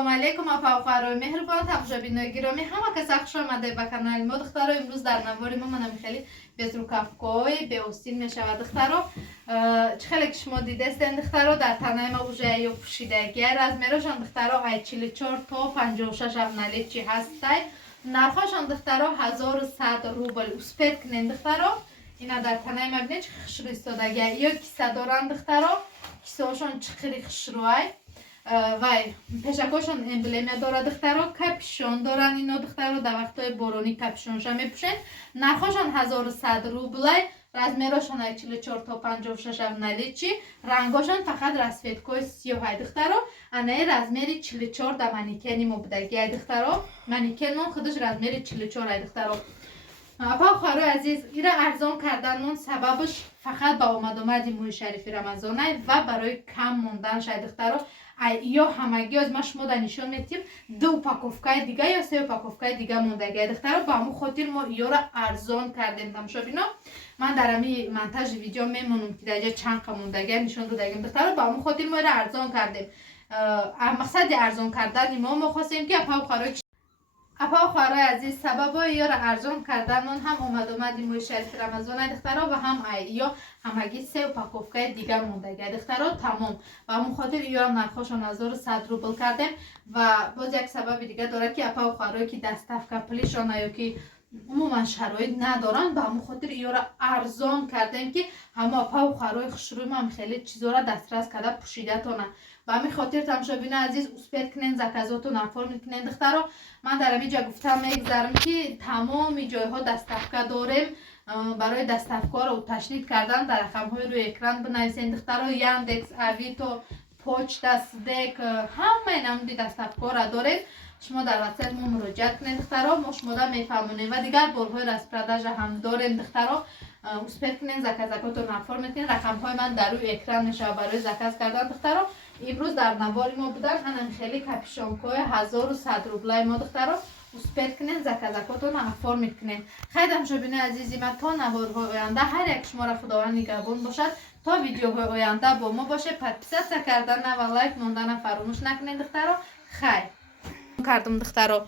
Ассалому алейкум, апа меҳрубон тамошобинои гиромӣ, ҳама каса хуш омадед ба канали мо. Духтаро, имрӯз дар навори мо манам хеле безрукавкои беостин мешавад. Духтаро, чӣ хеле ки шумо дидестен, духтаро, дар танаи ма уже ё пушидаги размерашон духтаро ай 44 то 56 наличи ҳастай. Нархошон духтаро 1100 рубл. Успед кунен духтаро. Ина дар танаи ма бинед чӣ хушрӯ истодаги ё киса доранд духтаро. Кисаошон чӣ хели хушрӯай. Вай пешакошон эмблема дорад духтаро, капюшон доранд ино духтаро, дар вақтҳои боронӣ капюшонша мепӯшен. Нархошон 1100 рублай, размерошон 44 то 56 наличи, рангошон фақат расветкои сиёҳай духтаро. Анаи размери 44 да манекени мо будагиай духтаро. Манекенмон худаш размери 44 ай духтаро. Апа хӯрои азиз, ира арзон карданмон сабабаш фақат ба омадомади моҳи шарифи рамазонай ва барои кам монданшай духтаро. Ё ҳамаги аз ма шумо да нишон метим 2 упаковкаи дига ё 3 упаковкаи дига мондагиай духтаро. Ба ҳамон хотир мо ёра арзон кардем тамошобино. Ман дар ҳами монтажи видео мемонам ки дар ҷа чанд қа мондагиай нишон додагим духтаро. Ба ҳамон хотир мо ира арзон кардем. Мақсади арзон кардани мо хостем ки апа хӯрои азиз, сабабои ёра арзон карданмон ҳам омадомади моҳи шарифи рамазонай духтаро ва ҳам ё ҳамаги 3 упаковкаи дига мондагиай духтаро. Тамом ба ҳамон хотир ёра нархошон 1100 рубл кардем. Ва боз як сабаби дига дорад ки апа хӯрое ки доставка пулишона ё ки умуман шароит надоранд, ба ҳамон хотир ёра арзон кардем ки ҳама апа хӯрои хушрӯймам хеле чизора дастрас карда пӯшидатона. Ба ҳамин хотир тамошобина азиз, успед кунен заказотон оформит кунен духтаро. Ман дар ҳамин ҷа гуфтам мегзарам ки тамоми ҷойҳо доставка дорем. Барои доставкаро уташнид кардан дар рақамҳои рӯи экран бинависен духтаро. Яндекс, Авито, почта, Сдек, ҳамаи намуди доставкаро дорем. шумо дар ватсап мо муроҷиат кунед духтаро, мо шумода мефаҳмонем ва дигар борҳои распродажа ҳам дорем духтаро. успед кунен заказакотон оформит кунен. рақамҳои ман дар рӯи экран мешавад барои заказ кардан духтаро. имрӯз дар навори мо будан анам хели капюшонкои 1100 рублай мо духтаро. успед кунен заказакотон оформит кунен. хай тамошобинои азизи ман, то наворҳои оянда ҳар як шуморо худованд нигаҳбон бошад. то видеоҳои оянда бо мо бошед. Подписатсия кардан ва лайк мондана фаромӯш накунед духтаро. хай кардам духтаро.